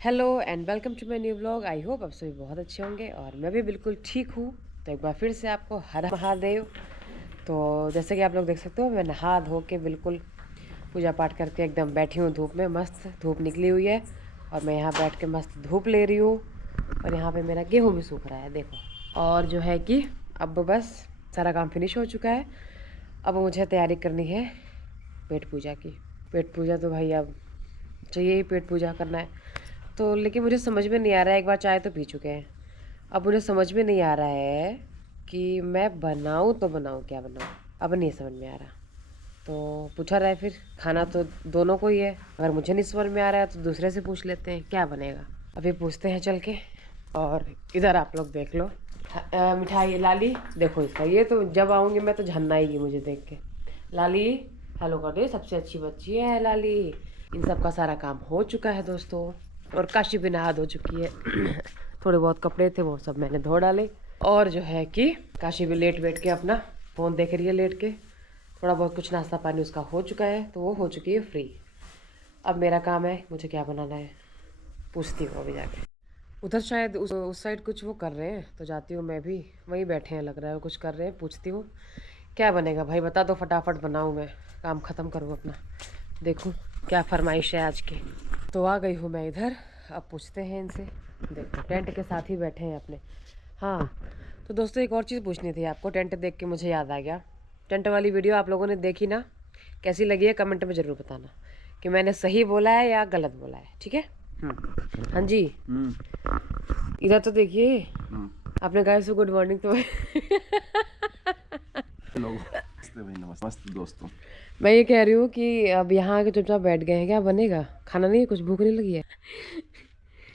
Hello and welcome to my new blog. I hope आप सभी बहुत अच्छे होंगे और मैं भी बिल्कुल ठीक हूँ। तो एक बार फिर से आपको हर महादेव। तो जैसे कि आप लोग देख सकते हो, मैं नहा धो के बिल्कुल पूजा पाठ करके एकदम बैठी हूँ धूप में। मस्त धूप निकली हुई है और मैं यहाँ बैठ के मस्त धूप ले रही हूँ। और यहाँ पे मेरा गेहूँ भी सूख रहा है, देखो। और जो है कि अब बस सारा काम फिनिश हो चुका है। अब मुझे तैयारी करनी है पेट पूजा की। पेट पूजा तो भाई अब चाहिए ही, पेट पूजा करना है तो। लेकिन मुझे समझ में नहीं आ रहा है, एक बार चाय तो पी चुके हैं, अब मुझे समझ में नहीं आ रहा है कि मैं बनाऊँ तो बनाऊँ क्या बनाऊँ। अब नहीं समझ में आ रहा। तो पूछा रहा है, फिर खाना तो दोनों को ही है। अगर मुझे नहीं समझ में आ रहा है तो दूसरे से पूछ लेते हैं क्या बनेगा। अभी पूछते हैं चल के। और इधर आप लोग देख लो, मिठाई लाली देखो इसका। ये तो जब आऊँगी मैं तो झन्ना आएगी मुझे देख के। लाली हेलो कर दे, सबसे अच्छी बच्ची है लाली। इन सब का सारा काम हो चुका है दोस्तों। और काशी भी नहा धो चुकी है। थोड़े बहुत कपड़े थे वो सब मैंने धो डाले। और जो है कि काशी भी लेट बैठ के अपना फ़ोन देख रही है लेट के। थोड़ा बहुत कुछ नाश्ता पानी उसका हो चुका है तो वो हो चुकी है फ्री। अब मेरा काम है, मुझे क्या बनाना है पूछती हूँ अभी जाके। उधर शायद उस साइड कुछ वो कर रहे हैं तो जाती हूँ मैं भी। वहीं बैठे हैं लग रहा है, कुछ कर रहे हैं। पूछती हूँ क्या बनेगा भाई, बता दो फटाफट बनाऊँ, मैं काम ख़त्म करूँ अपना। देखूँ क्या फरमाइश है आज की। तो आ गई हूँ मैं इधर। अब पूछते हैं इनसे। देखो टेंट के साथ ही बैठे हैं अपने। हाँ तो दोस्तों, एक और चीज़ पूछनी थी आपको। टेंट देख के मुझे याद आ गया। टेंट वाली वीडियो आप लोगों ने देखी ना, कैसी लगी है कमेंट में ज़रूर बताना कि मैंने सही बोला है या गलत बोला है, ठीक है। हाँ जी। इधर तो देखिए, आपने कहा सो गुड मॉर्निंग तो हेलो, नमस्ते भाई, नमस्ते मस्त दोस्तों। मैं ये कह रही हूँ कि अब यहाँ आके चुपचाप बैठ गए हैं, क्या बनेगा? खाना नहीं है, कुछ भूख नहीं लगी है?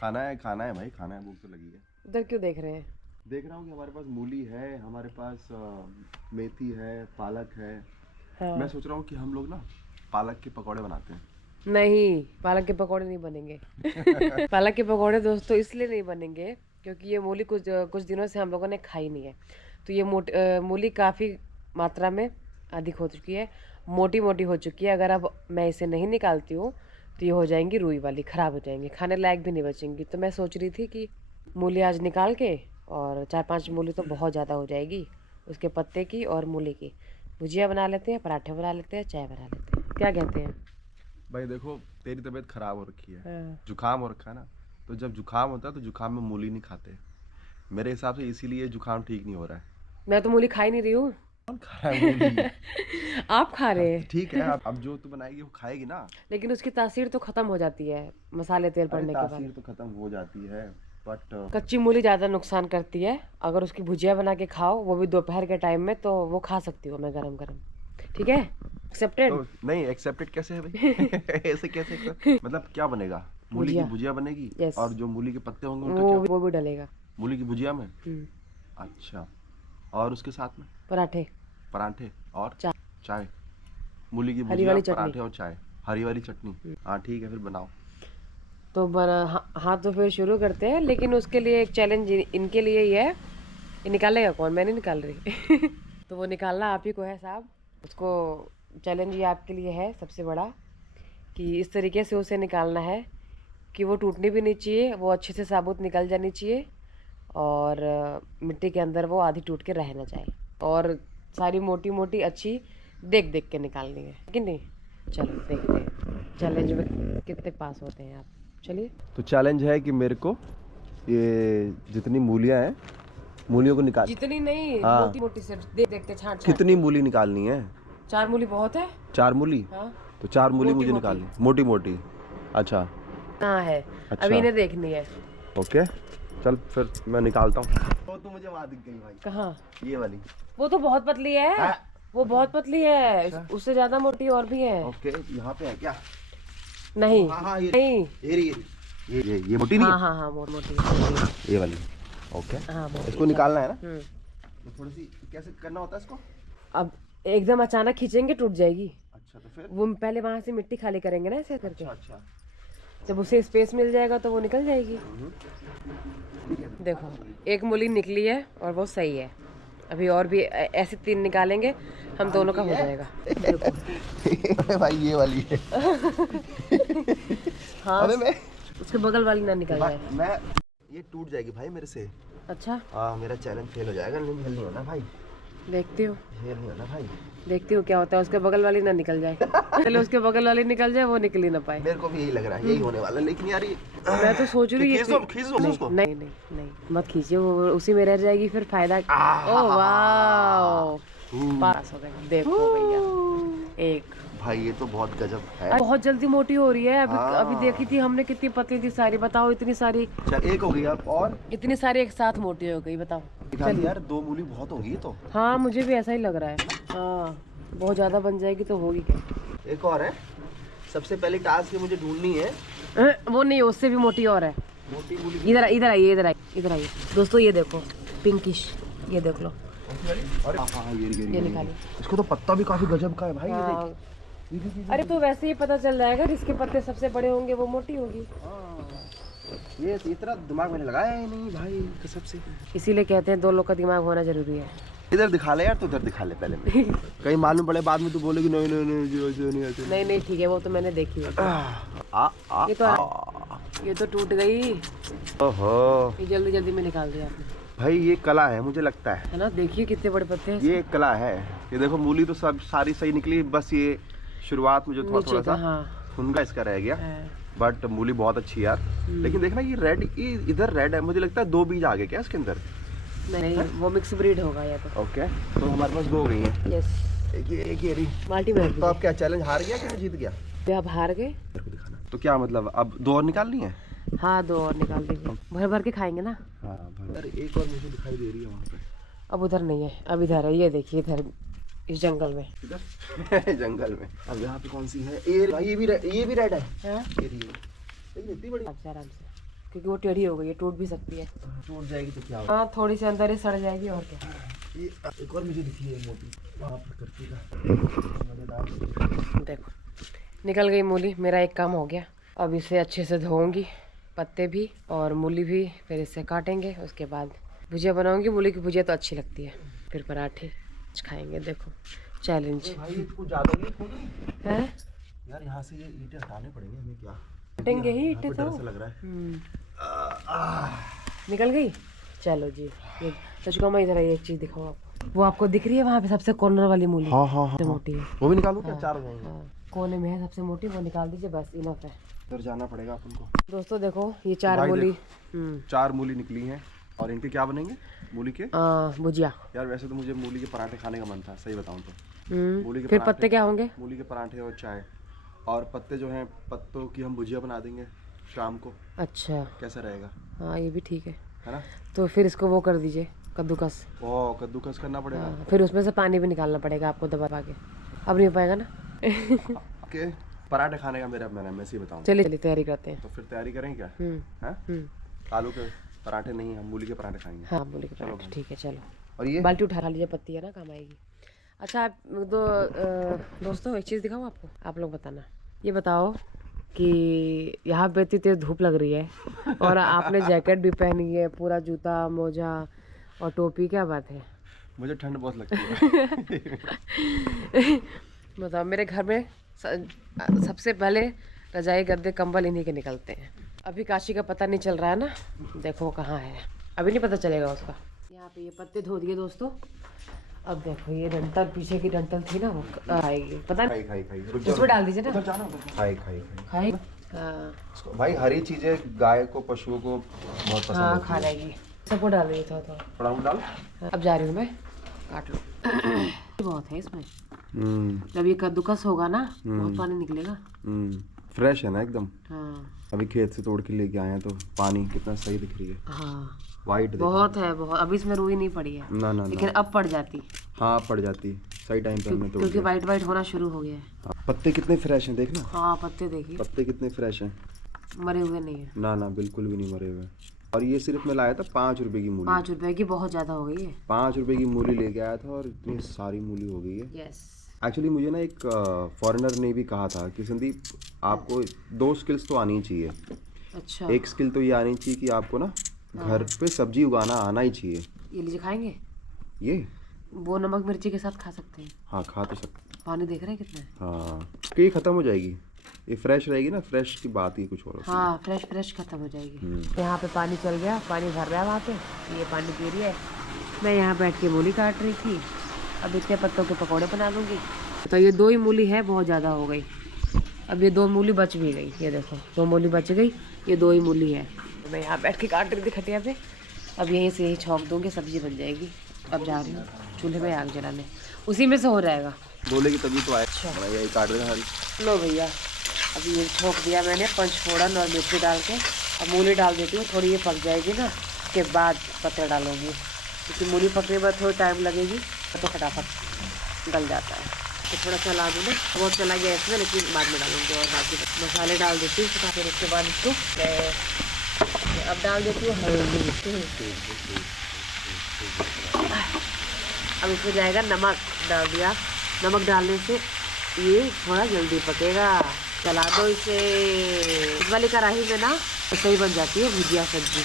खाना है भाई, खाना है, भूख तो लगी है। उधर क्यों देख रहे हैं? देख रहा हूँ कि हमारे पास मूली है, हमारे पास मेथी है, पालक है। मैं हाँ। सोच रहा हूँ कि हम लोग ना पालक के पकौड़े बनाते हैं। नहीं, पालक के पकौड़े नहीं बनेंगे। पालक के पकौड़े दोस्तों इसलिए नहीं बनेंगे क्योंकि ये मूली कुछ कुछ दिनों से हम लोगों ने खाई नहीं है। तो ये मूली काफ़ी मात्रा में अधिक हो चुकी है, मोटी मोटी हो चुकी है। अगर अब मैं इसे नहीं निकालती हूँ तो ये हो जाएंगी रुई वाली, ख़राब हो जाएंगी, खाने लायक भी नहीं बचेंगी। तो मैं सोच रही थी कि मूली आज निकाल के, और 4-5 मूली तो बहुत ज़्यादा हो जाएगी, उसके पत्ते की और मूली की भुजिया बना लेते हैं, पराठे बना लेते हैं, चाय बना लेते हैं, क्या कहते हैं? भाई देखो, तेरी तबीयत खराब हो रखी है, हाँ। जुकाम हो रखा है ना। तो जब जुकाम होता है तो जुकाम में मूली नहीं खाते मेरे हिसाब से, इसीलिए जुकाम ठीक नहीं हो रहा है। मैं तो मूली खा ही नहीं रही हूँ। कौन खा रहा है मूली? आप खा रहे तो हैं। ठीक है, अब जो तू बनाएगी वो खाएगी ना। लेकिन उसकी तासीर तो खत्म हो जाती है मसाले तेल अरे पड़ने के बाद। तासीर तो खत्म हो जाती है, बट कच्ची मूली ज़्यादा नुकसान करती है। अगर उसकी भुजिया बना के खाओ, वो भी दोपहर के टाइम में, तो वो खा सकती हूँ मैं गरम गरम। ठीक है, एक्सेप्टेड। तो नहीं एक्सेप्टेड कैसे है भाई? ऐसे कैसे मतलब क्या बनेगा? मूली की भुजिया, भुजिया बनेगी यस। और जो मूली के पत्ते होंगे उनका क्या? वो भी डलेगा। मूली की भुजिया में? हम्म। अच्छा। और उसके साथ में पराठे, पराठे और चाय, चाय? मूली की हरी भुजिया, वाली चटनी। पराठे और चाय, हरी वाली चटनी। हाँ ठीक है, फिर बनाओ। तो बना। हाँ हाँ, तो फिर शुरू करते हैं। लेकिन उसके लिए एक चैलेंज इनके लिए ही है। ये निकालेगा कौन? मैं नहीं निकाल रही। तो वो निकालना आप ही को है साहब। उसको चैलेंज ये आपके लिए है सबसे बड़ा, कि इस तरीके से उसे निकालना है कि वो टूटनी भी नहीं चाहिए, वो अच्छे से साबुत निकल जानी चाहिए, और मिट्टी के अंदर वो आधी टूट के रह ना जाए। और सारी मोटी मोटी अच्छी देख देख के निकालनी है कि नहीं? चलो देखते हैं चैलेंज में कितने पास होते हैं आप। चलिए। तो चैलेंज है कि मेरे को ये जितनी मूलियाँ हैं, मूलियों को निकाल। जितनी नहीं, हाँ। मोटी मोटी से देख देख के छांट छांट कितनी के। मूली निकालनी है? 4 मूली बहुत है। 4 मूली? हाँ। तो 4 मूली मोटी मुझे मोटी। निकालनी, मोटी मोटी। अच्छा हाँ है। अच्छा। अभी इन्हें देखनी है। ओके, चल फिर मैं निकालता हूँ। तो मुझे वहाँ दिख गई भाई। कहाँ? ये वाली। वो तो बहुत पतली है। हाँ। वो बहुत पतली है। अच्छा। उससे ज्यादा मोटी और भी है। ओके, यहाँ पे है क्या? नहीं हाँ ये नहीं। ये मोटी नहीं हाँ है? हाँ हाँ, मोटी। ये वाली। ओके, हाँ मोटी। इसको निकालना है ना? हम्म। तो थोड़ी सी कैसे करना होता है इसको? अब एकदम अचानक खींचेंगे टूट जाएगी। अच्छा तो फिर? वो पहले वहां से मिट्टी खाली करेंगे ना ऐसे करके। अच्छा अच्छा। जब उसे स्पेस मिल जाएगा तो वो निकल जाएगी। देखो एक मूली निकली है और वो सही है। अभी और भी ऐसे 3 निकालेंगे, हम दोनों का हो जाएगा। देखो। भाई ये वाली है। हाँ। अबे मैं उसके बगल वाली ना निकल जाए। मैं ये टूट जाएगी भाई मेरे से। अच्छा हाँ मेरा चैलेंज फेल हो जाएगा। नहीं खेल नहीं होना भाई, देखती हूँ, खेल नहीं होना भाई। देखती हूँ क्या होता है। उसके बगल वाली ना निकल जाए। चलो उसके बगल वाली निकल जाए, वो निकल ही ना पाए। मेरे को भी यही लग रहा है, यही होने वाला है। लेकिन यार ये मैं तो सोच रही हूँ खींच दो उसको। नहीं नहीं नहीं मत खींचिए, वो उसी में रह जाएगी फिर फायदा। ओह वाह, पास हो गए। देखो भैया एक भाई ये तो बहुत गजब है। बहुत जल्दी मोटी हो रही है। अभी हाँ। अभी देखी थी हमने कितनी पतली थी सारी, बताओ इतनी सारी। चल एक हो गई अब, और इतनी सारी एक साथ मोटी हो गई, बताओ। निकाल यार, 2 मूली बहुत होगी ये तो। हाँ मुझे भी ऐसा ही लग रहा है। हाँ बहुत ज्यादा बन जाएगी तो होगी क्या। एक और है। सबसे पहले टास्क ये मुझे ढूंढनी है। वो नहीं, उससे भी मोटी और है। मोटी मूली इधर इधर आइए, इधर आइए, इधर आइए दोस्तों। ये देखो पिंकिश, ये देख लो। अरे हाँ ये निकालिए। इसको तो पत्ता भी काफी गजब का है भाई। ये हाँ। देख। अरे तो वैसे ही पता चल जाएगा, जिसके पत्ते सबसे बड़े होंगे वो मोटी होगी। ये इतना दिमाग मैंने लगाया ही नहीं भाई कसम से। इसीलिए कहते हैं 2 लोग का दिमाग होना जरूरी है। इधर दिखा ले यार, तो उधर दिखा ले पहले में। कहीं मालूम पड़े बाद में तू बोलेगी नहीं नहीं नहीं जी ऐसे नहीं ऐसे नहीं नहीं ठीक है, वो तो मैंने देखी है। ये तो टूट गई। ओहो ये जल्दी जल्दी में निकाल दिया आपने, भाई ये कला है मुझे लगता है ना। देखिए कितने बड़े पत्ते हैं। ये एक कला है। ये देखो मूली तो सब सारी सही निकली, बस ये शुरुआत में जो थोड़ा सा हाँ फुनगा इसका रह गया। बट मूली बहुत अच्छी है यार। लेकिन देखना ये रेड, ये इधर रेड है, मुझे लगता है 2 बीज आ गए क्या इसके अंदर। नहीं वो मिक्स ब्रीड होगा या तो। ओके तो हमारे पास 2 हो गई हैं। यस एक ये रही। बाल्टी में तो आप क्या चैलेंज हार गया कि जीत गया? आप हार गए। मेरे को दिखाना। तो क्या मतलब अब 2 और निकालनी है? हाँ 2 और निकाल दीजिए, भर भर के खाएंगे ना। हाँ अरे एक और मुझे दिखाई दे रही है वहाँ पे। अब उधर नहीं है, अब इधर है। ये देखिए इधर इस जंगल में। इधर जंगल में। अब यहाँ पे कौन सी है? ये भी रेड है। ये रही है। लेकिन इतनी बड़ी। आराम से, क्योंकि वो टेढ़ी हो गई है, टूट भी सकती है। टूट जाएगी तो क्या होगा? हाँ थोड़ी सी अंदर ही सड़ जाएगी और क्या। ये एक और मुझे दिखी है मोटी वहाँ पर करती का। देखो निकल गई मूली। मेरा एक काम हो गया। अब इसे अच्छे से धोऊंगी, पत्ते भी और मूली भी। फिर इसे काटेंगे, उसके बाद भुजिया बनाऊंगी। मूली की भुजिया तो अच्छी लगती है। फिर पराठे खाएंगे। देखो चैलेंज भाई इसको ज़्यादा नहीं है यार। यहाँ से ये ईंटें हटाने पड़ेंगे हमें। क्या कटेंगे ही ईंटें तो। डर सा लग रहा है। निकल गई। चलो जी, ये तो मैं इधर एक चीज़ दिखाऊँ आपको। वो आपको दिख रही है वहाँ पे सबसे कॉर्नर वाली मूली। हाँ सबसे मोटी है। वो भी निकालूं क्या? 4 हो जाएंगे। हाँ कोने में है सबसे मोटी, वो निकाल दीजिए बस, इनफ है। उधर जाना पड़ेगा अपन को। दोस्तों देखो ये 4 मूली। 4 मूली निकली हैं। और इनके क्या बनेंगे? मूली के भुजिया। यार वैसे तो मुझे मूली के पराठे खाने का मन था, सही बताऊं तो। मूली के फिर पत्ते क्या होंगे? मूली के पराठे और चाय। और पत्ते जो हैं, पत्तों की हम भुजिया बना देंगे शाम को। अच्छा कैसा रहेगा? हाँ ये भी ठीक है ना। तो फिर इसको वो कर दीजिए, कद्दूकस। ओह कद्दूकस करना पड़ेगा। हाँ, फिर उसमें से पानी भी निकालना पड़ेगा आपको दबा के। अब नहीं हो पाएगा ना। के पराठे खाने का मेरा मन है, मैं सही बताऊं। चलिए तैयारी करते हैं। तो फिर तैयारी करें क्या? आलू के पराठे नहीं, हम मूली के पराठे खाएंगे। हाँ मूली के पराठे ठीक है। चलो और ये बाल्टी उठा लीजिए, पत्ती है ना काम आएगी। अच्छा आप दोस्तों एक चीज़ दिखाऊँ आपको, आप लोग बताना। ये बताओ कि यहाँ पे इतनी तेज धूप लग रही है और आपने जैकेट भी पहनी है, पूरा जूता मोजा और टोपी, क्या बात है? मुझे ठंड बहुत लगती है। बताओ, मेरे घर में सबसे पहले रजाई गद्दे कंबल इन्हीं के निकलते हैं। अभी काशी का पता नहीं चल रहा है ना, देखो कहाँ है, अभी नहीं पता चलेगा उसका। यहाँ पे ये पत्ते धो दिए दोस्तों। अब देखो ये डंठल, पीछे की डंठल थी ना, वो आएगी पता नहीं। खाई उसमें डाल दीजिए ना। खाई खाई भाई हरी चीजें गाय को, पशुओं को बहुत पसंद हाँ होती खा है। लेगी। सबको डाल दीजिए थोड़ा थोड़ा। डाल। अब जा रही हूँ मैं, काट लो। बहुत है इसमें। जब ये कद्दूकस होगा ना बहुत पानी निकलेगा। फ्रेश है ना एकदम। हाँ अभी खेत से तोड़ के लेके आए हैं तो पानी कितना सही दिख रही है। हाँ वाइट बहुत है बहुत। अभी इसमें रुई नहीं पड़ी है ना लेकिन अब पड़ जाती। हाँ पड़ जाती सही टाइम पे हमने तोड़ क्योंकि दिया। वाइट वाइट होना शुरू हो गया है। हाँ, पत्ते कितने फ्रेश हैं देखना। हाँ पत्ते देखिए, पत्ते कितने फ्रेश हैं, मरे हुए नहीं है। ना बिल्कुल भी नहीं मरे हुए। और ये सिर्फ मैं लाया था 5 रुपए की मूली। 5 रुपए की बहुत ज्यादा हो गई है। 5 रुपए की मूली लेके आया था और इतनी सारी मूली हो गई है। यस। एक्चुअली मुझे ना एक फॉरेनर ने भी कहा था कि संदीप आपको 2 स्किल्स तो आनी चाहिए। अच्छा। एक स्किल तो ये आनी चाहिए कि आपको ना घर पे सब्जी उगाना आना ही चाहिए। ये लीजिए, खाएंगे? ये वो नमक मिर्ची के साथ खा सकते हैं। हाँ खा तो सकते। पानी देख रहे हैं कितना है। हाँ कि ये ख़त्म हो जाएगी। ये फ्रेश रहेगी ना, फ्रेश की बात ही कुछ और होती है। हाँ, फ्रेश खत्म हो जाएगी। यहाँ पे पानी चल गया, पानी भर रहा है वहाँ पे, ये पानी पी रही है। मैं यहाँ बैठ के मूली काट रही थी। अब इतने पत्तों के पकौड़े बना लूँगी। तो ये 2 ही मूली है, बहुत ज़्यादा हो गई। अब ये 2 मूली बच भी गई, ये देखो 2 मूली बच गई, ये 2 ही मूली है। मैं यहाँ बैठ के काट रही थी खटिया पे। अब यहीं से यही छौंक दूँगी, सब्जी बन जाएगी। अब जा रही हूँ चूल्हे में आग जलाने, उसी में से हो जाएगा। बोले कि तभी तो आए। अच्छा। यही काट रहे हैं। लो भैया, अभी ये छोंक दिया मैंने पंचफोड़न और मिर्ची डाल के। अब मूली डाल देती हूँ, थोड़ी ये पक जाएगी ना, उसके बाद पत्ते डालूंगी, क्योंकि मूली पकने में थोड़ी टाइम लगेगी तो फटाफट गल जाता है। तो थोड़ा सा ला दूँ, बहुत चला गया इसमें, लेकिन बाद में डालूंगी। और बाकी मसाले डाल देती हूँ, फिर उसके बाद इसको अब डाल देती हूँ हल्दी। अब इसमें जाएगा नमक, डाल दिया। नमक डालने से ये थोड़ा जल्दी पकेगा। चला दो इसे। इस वाली कढ़ाई में ना तो सही बन जाती है भुजिया सब्जी।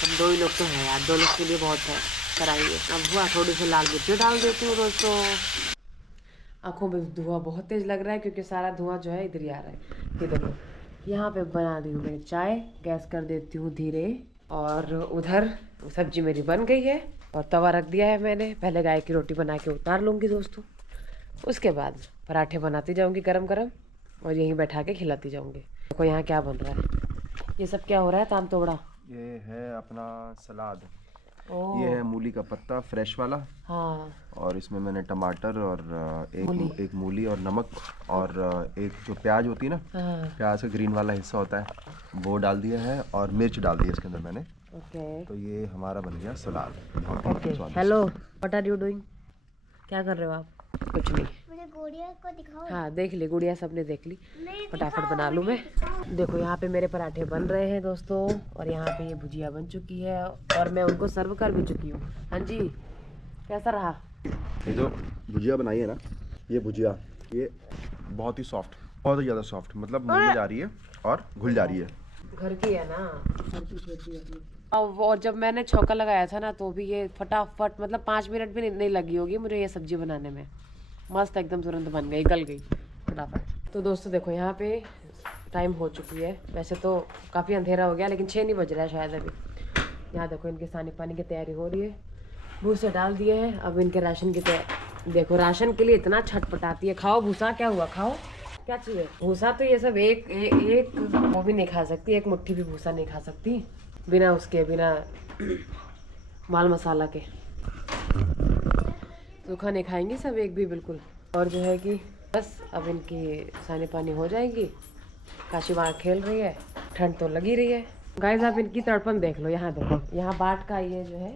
हम 2 ही लोग तो हैं यार, 2 लोग के लिए बहुत है कढ़ाई है। अब हुआ, थोड़ी सी लाल मिर्ची डाल देती हूँ दोस्तों। आँखों में धुआं बहुत तेज़ लग रहा है, क्योंकि सारा धुआं जो है इधर ही आ रहा है। ये देखो, यहाँ पे बना दी हूँ मैं चाय, गैस कर देती हूँ धीरे। और उधर सब्जी मेरी बन गई है और तवा रख दिया है मैंने। पहले गाय की रोटी बना के उतार लूँगी दोस्तों, उसके बाद पराठे बनाती जाऊँगी गरम गरम, और यहीं बैठा के खिलाती जाऊँगी। देखो यहाँ क्या बन रहा है, ये सब क्या हो रहा है ताम तोड़ा? ये है अपना सलाद। ओह। ये है मूली का पत्ता फ्रेश वाला। हाँ। और इसमें मैंने टमाटर और एक मूली और नमक और एक जो प्याज होती है ना, हाँ। प्याज का ग्रीन वाला हिस्सा होता है, वो डाल दिया है। और मिर्च डाल दी है इसके अंदर मैंने। ओके। तो ये हमारा बन गया salad. Okay, hello, what are you doing? क्या कर रहे हो आप? कुछ नहीं। मुझे गुड़िया को दिखाओ। हाँ, देख ली गुड़िया, सबने देख ली। नहीं, फटाफट बना लूँ मैं। देखो यहाँ पे मेरे पराठे बन रहे हैं दोस्तों, और यहाँ पे ये भुजिया बन चुकी है, और मैं उनको सर्व कर भी चुकी हूँ। हाँ जी, कैसा रहा? ये जो भुजिया बनाई है ना, ये भुजिया ये बहुत ही सॉफ्ट, बहुत ही ज़्यादा सॉफ्ट, मतलब मुंह में जा रही है और घुल जा रही है। घर की है ना, और जब मैंने छौंका लगाया था ना, तो भी ये फटाफट, मतलब 5 मिनट भी नहीं लगी होगी मुझे ये सब्जी बनाने में। मस्त एकदम तुरंत बन गई, गल गई फटाफट। तो दोस्तों देखो, यहाँ पे टाइम हो चुकी है। वैसे तो काफ़ी अंधेरा हो गया, लेकिन 6 नहीं बज रहा है शायद अभी। यहाँ देखो इनके सानी पानी की तैयारी हो रही है, भूसे डाल दिए हैं। अब इनके राशन की तैयारी, देखो राशन के लिए इतना छटपटाती है। खाओ भूसा, क्या हुआ, खाओ, क्या चाहिए भूसा? तो ये सब एक वो भी नहीं खा सकती, एक मुट्ठी भी भूसा नहीं खा सकती बिना उसके, बिना माल मसाला के। सूखा नहीं खाएंगी सब, एक भी बिल्कुल। और जो है कि बस अब इनकी सानी पानी हो जाएगी। काशी वहाँ खेल रही है, ठंड तो लगी रही है। गाइस आप इनकी तड़पन देख लो, यहाँ देखो, यहाँ बाट का ये जो है,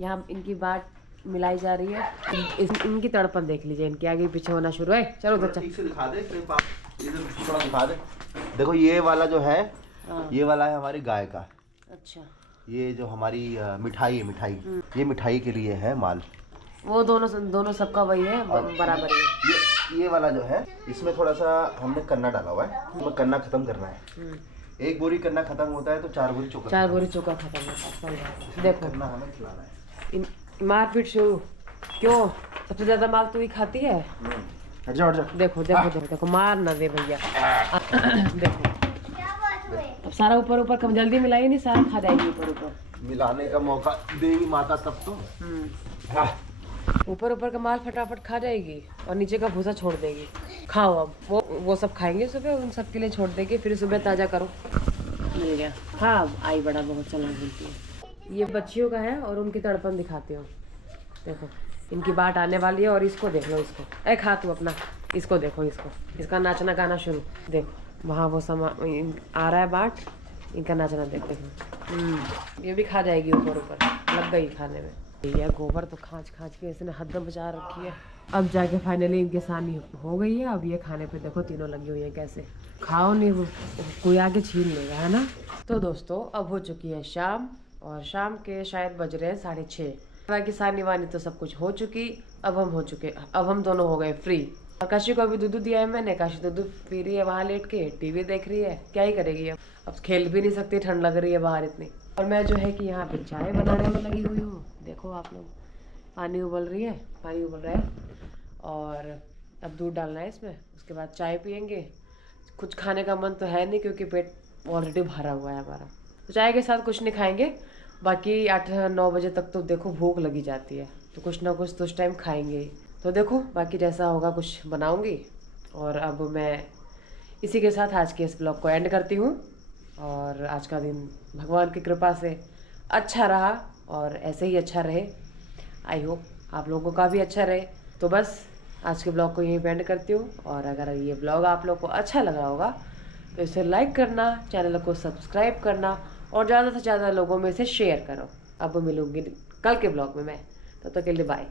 यहाँ इनकी बाट मिलाई जा रही है। इनकी तड़पन देख लीजिए, इनके आगे पीछे होना शुरू है। चलो बच्चा, ठीक से दिखा दे, थोड़ा दिखा दे। देखो ये वाला जो है, ये वाला है हमारी गाय का। अच्छा, ये जो हमारी मिठाई है, मिठाई, ये मिठाई के लिए है माल। वो दोनों सबका वही है, बराबर ही है। ये वाला जो है, इसमें थोड़ा सा हमने कन्ना डाला हुआ है, इसमें कन्ना खत्म करना है। 1 बोरी कन्ना खत्म होता है तो 4 बोरी चोखा, 4 बोरी चोखा खत्म होता है। देखो कन्ना हमें खिलाना है। मारपीट शुरू क्यों? सबसे ज्यादा माल तू ही खाती है। हट जा, हट जा। देखो देखो देखो देखो, मार ना दे भैया। देखो क्या बात हुई? अब सारा ऊपर ऊपर, कम जल्दी मिलाई नहीं, सारा खा जाएगी ऊपर ऊपर। मिलाने का मौका देगी माता तब तो। ऊपर ऊपर का माल फटाफट खा जाएगी और नीचे का भूसा छोड़ देगी। खाओ अब, वो सब खाएंगे सुबह, उन सब के लिए छोड़ देगी, फिर सुबह ताज़ा करो। मिल गया। हाँ, आई बड़ा बहुत चला बोलती है। ये बच्चियों का है और उनकी तड़पन दिखाती हूँ। देखो इनकी बाट आने वाली है, और इसको देख लो, इसको ए खा तू अपना, इसको देखो, इसका नाचना गाना शुरू। देखो वहाँ वो आ रहा है बाट, इनका नाचना देखो। ये भी खा जाएगी ऊपर ऊपर, लग गई खाने में। ये गोबर तो खाँच के इसने हद मचा रखी है। अब जाके फाइनली इनकी सानी हो गई है। अब ये खाने पे देखो, तीनों लगी हुई है कैसे। खाओ नहीं, वो कोई आके छीन लेगा, है ना। तो दोस्तों अब हो चुकी है शाम, और शाम के शायद बज रहे हैं 6:30। बाकी सानी वानी तो सब कुछ हो चुकी। अब हम दोनों हो गए फ्री। और काशी को अभी दूध दिया है मैंने, काशी दूध पी रही है वहाँ लेट के, टीवी देख रही है। क्या ही करेगी अब खेल भी नहीं सकती, ठंड लग रही है बाहर इतनी। और मैं जो है कि यहाँ पे चाय बनाने में लगी हुई हूँ। देखो आप लोग, पानी उबल रहा है, और अब दूध डालना है इसमें, उसके बाद चाय पियेंगे। कुछ खाने का मन तो है नहीं क्योंकि पेट ऑलरेडी भरा हुआ है हमारा। तो चाय के साथ कुछ नहीं खाएंगे, बाकी 8-9 बजे तक तो देखो भूख लगी जाती है, तो कुछ ना कुछ तो उस टाइम खाएंगे ही। तो देखो बाकी जैसा होगा कुछ बनाऊंगी। और अब मैं इसी के साथ आज के इस ब्लॉग को एंड करती हूँ। और आज का दिन भगवान की कृपा से अच्छा रहा और ऐसे ही अच्छा रहे। आई होप आप लोगों का भी अच्छा रहे। तो बस आज के ब्लॉग को यहीं पे एंड करती हूँ। और अगर ये ब्लॉग आप लोग को अच्छा लगा होगा तो इसे लाइक करना, चैनल को सब्सक्राइब करना और ज़्यादा से ज़्यादा लोगों में इसे शेयर करो। अब मिलूंगी कल के ब्लॉग में मैं, तब तक के लिए बाय।